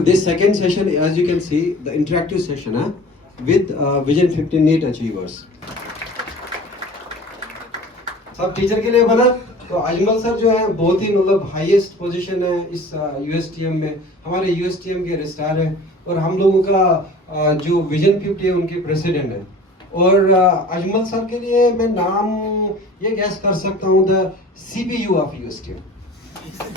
this second session, as you can see, the interactive session with Vision 15 NEET achievers. सब teacher के लिए बना तो अजमल सर जो है बहुत ही मतलब हाईएस्ट पोजीशन है इस यूएसटीएम में, हमारे यूएसटीएम के रजिस्ट्रार हैं और हम लोगों का जो विजन 50 है उनके प्रेसिडेंट हैं। और अजमल सर के लिए मैं नाम ये गैस कर सकता हूँ, द सीबीयू ऑफ यूएसटीएम,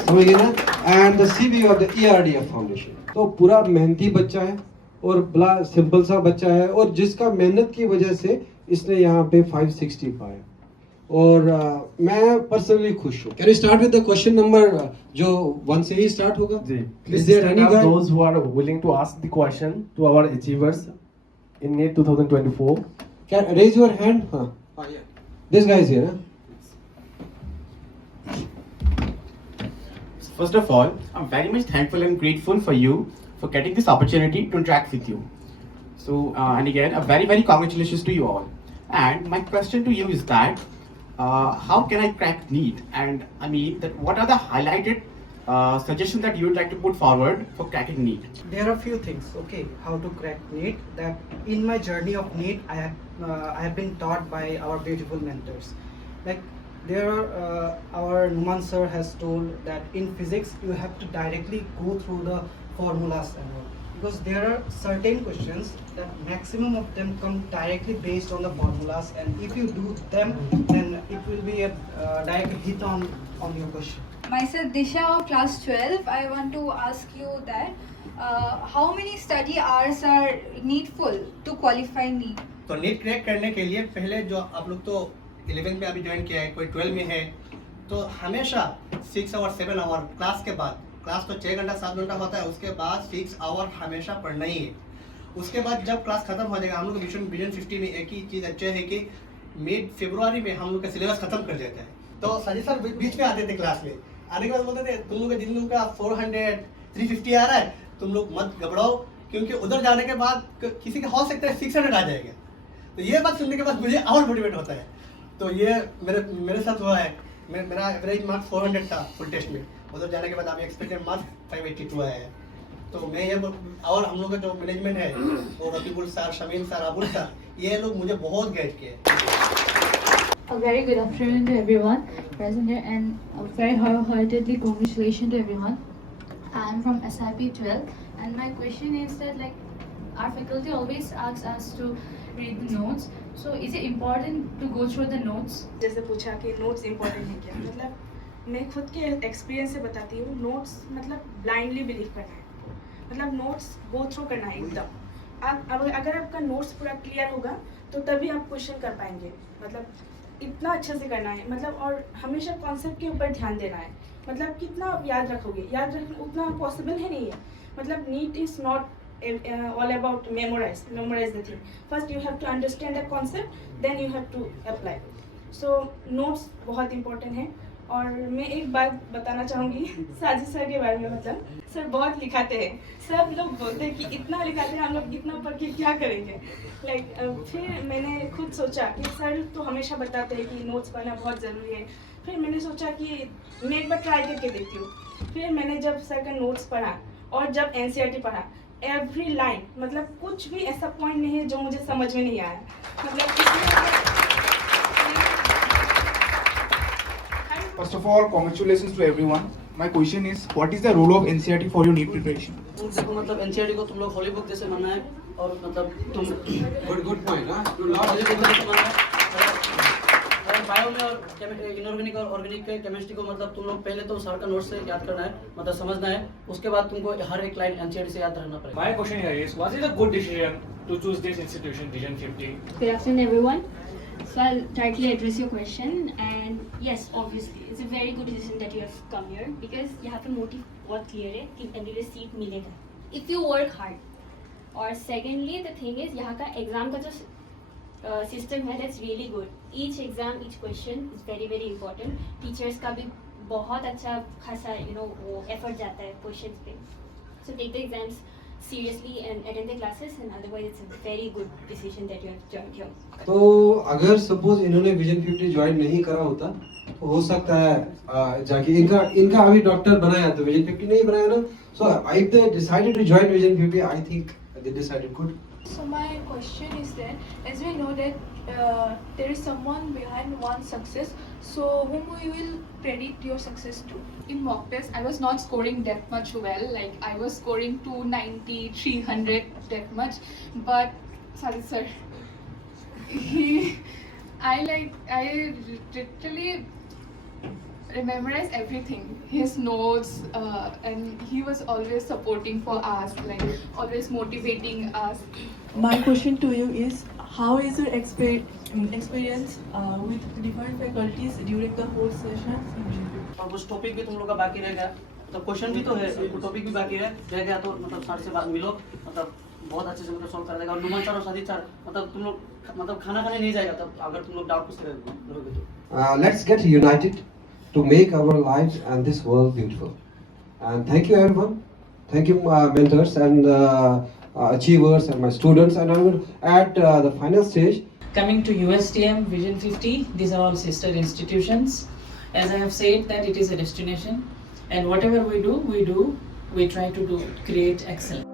समझिए ना, and the CBU of the ERDF foundation. तो पूरा मेहनती बच्चा है और बड़ा सिंपल सा बच्चा है और जिसका मेहनत की वजह से इसने यहाँ पे 560 पाए और मैं पर्सनली खुश हूँ। Can you start with the question number जो 1 से ही स्टार्ट होगा? जी, Is there any guy? those who are willing to ask the question to our achievers in NEET 2024? Can raise your hand? हाँ, yeah. This guy is here. First of all, I'm very much thankful and grateful for you for getting this opportunity to interact with you. So, and again, a very, very congratulations to you all. And my question to you is that, how can I crack NEET? And I mean, that what are the highlighted suggestions that you would like to put forward for cracking NEET? There are few things, okay, how to crack NEET. That in my journey of NEET, I have been taught by our beautiful mentors. Like there are our Numan sir has told that in physics you have to directly go through the formulas and all, because there are certain questions that maximum of them come directly based on the formulas, and if you do them, then it will be a direct hit on your question. Myself Disha of class 12. I want to ask you that how many study hours are needful to qualify NEET? तो NEET crack करने के लिए पहले जो आप लोग तो 11th में अभी ज्वाइन किया है, कोई 12 में है, तो हमेशा 6 आवर 7 आवर क्लास के बाद, क्लास तो 6 घंटा 7 घंटा होता है, उसके बाद 6 आवर हमेशा पढ़ना ही है। उसके बाद जब क्लास खत्म हो जाएगा, हम लोग विजन 50 में एक ही चीज़ अच्छा है कि मिड फरवरी में हम लोग का सिलेबस खत्म कर देता है। तो सजी सर बीच में आते थे क्लास में, आने के बाद बोलते थे तुम लोग का जिन लोगों का 400 350 आ रहा है तुम लोग मत घबराओ, क्योंकि उधर जाने के बाद किसी का हो सकता है 600 आ जाएगा। तो ये बात सुनने के बाद मुझे और मोटिवेट होता है। तो ये मेरे साथ हुआ है। मेरा एवरेज मार्क्स 400 था फुल टेस्ट में, उधर जाने के बाद अभी एक्सपेक्टेड मार्क्स 582 आया है। तो मैं ये और हम लोग का जो मैनेजमेंट है वो Rakibul sir, Shamim sir, Abul sir, ये लोग मुझे बहुत गाइड किए। A very good afternoon to everyone present here, and a very wholeheartedly congratulations to everyone. I am from SIP 12, and my question is that, like, our faculty always asks us to read the notes. So is it important to go through the notes? जैसे पूछा कि notes important है क्या, मतलब मैं खुद के experience से बताती हूँ, नोट्स मतलब ब्लाइंडली बिलीव करना है, मतलब नोट्स गो थ्रू करना है एकदम। आप अगर आपका नोट्स पूरा क्लियर होगा तो तभी आप क्वेश्चन कर पाएंगे, मतलब इतना अच्छे से करना है, मतलब और हमेशा कॉन्सेप्ट के ऊपर ध्यान देना है, मतलब कितना आप याद रखोगे, याद रखना उतना पॉसिबल है नहीं है। मतलब NEET is not all about memorize the thing. First you have to understand the concept, then you have to apply. So notes बहुत important है। और मैं एक बात बताना चाहूँगी साजिद सर के बारे में, मतलब सर बहुत लिखाते हैं, सब लोग बोलते हैं कि इतना लिखाते हैं, हम लोग इतना पढ़ के क्या करेंगे। फिर मैंने खुद सोचा कि सर तो हमेशा बताते हैं कि नोट्स पढ़ना बहुत ज़रूरी है। फिर मैंने सोचा कि मैं एक बार ट्राई करके देखती हूँ। फिर मैंने जब सर का नोट्स पढ़ा और जब NCERT पढ़ा, एवरी लाइन, मतलब कुछ भी ऐसा पॉइंट नहीं है जो मुझे समझ में नहीं आया। मतलब First of all, congratulations to everyone. My question is, what is the role of NCERT for your NEET preparation? देखो मतलब NCERT को तुम लोग हॉली बुक जैसे मानना है, और मतलब तुम गुड पॉइंट हाँ, टू लव हॉली बुक जैसे मानना है। और बायो में और इनऑर्गेनिक और ऑर्गेनिक के केमिस्ट्री को मतलब तुम लोग पहले तो सर का नोट से याद करना है, मतलब समझना है, उसके बाद तुमको हर एक लाइन NCERT से याद रखना पड़ेगा। My question here is, was it a good decision to choose this institution, Vision 50? Good afternoon everyone. So I'll directly address your question, and yes, obviously it's a very good decision that you have come here, because यहाँ पे motive बहुत clear है कि MBBS seat मिलेगा if you work hard. और secondly the thing is यहाँ का exam का जो system है, that's really good. Each exam, each question is very very important. Teachers का भी बहुत अच्छा खासा वो effort जाता है questions पे. So take the exams seriously and attend the classes, and otherwise it's a very good decision that you have joined here. तो अगर सपोज इन्होंने विजन 50 ज्वाइन नहीं करा होता तो हो सकता है जाके इनका अभी डॉक्टर बनाया तो विजन 50 नहीं बनाया ना. So if they decided to join vision 50 I think they decided good. So my question is then, as we know that there is someone behind one success, so whom we will credit your success to? In mock test, I was not scoring that much well. Like I was scoring 290, 300 that much. But sorry, sir. I literally memorize everything, his notes, and he was always supporting for us, like always motivating us. My question to you is, how is your experience with different faculties during the whole session? और कुछ topic भी तुम लोग का बाकी रह गया, मतलब क्वेश्चन भी तो है, कुछ टॉपिक भी बाकी रह गया, तो मतलब सर से बात मिलो, मतलब बहुत अच्छे से मतलब सॉल्व कर देगा. और नुमान सर और साजिद सर, मतलब तुम लोग मतलब खाना खाने नहीं जाएगा तब अगर तुम लोग डाउट पूछते रहोगे तो. Let's get united to make our lives and this world beautiful. And thank you everyone. Thank you mentors and achievers and my students. And I'm going to add the final stage. Coming to USTM Vision 50, these are all sister institutions. As I have said that it is a destination, and whatever we do, we try to create excellence.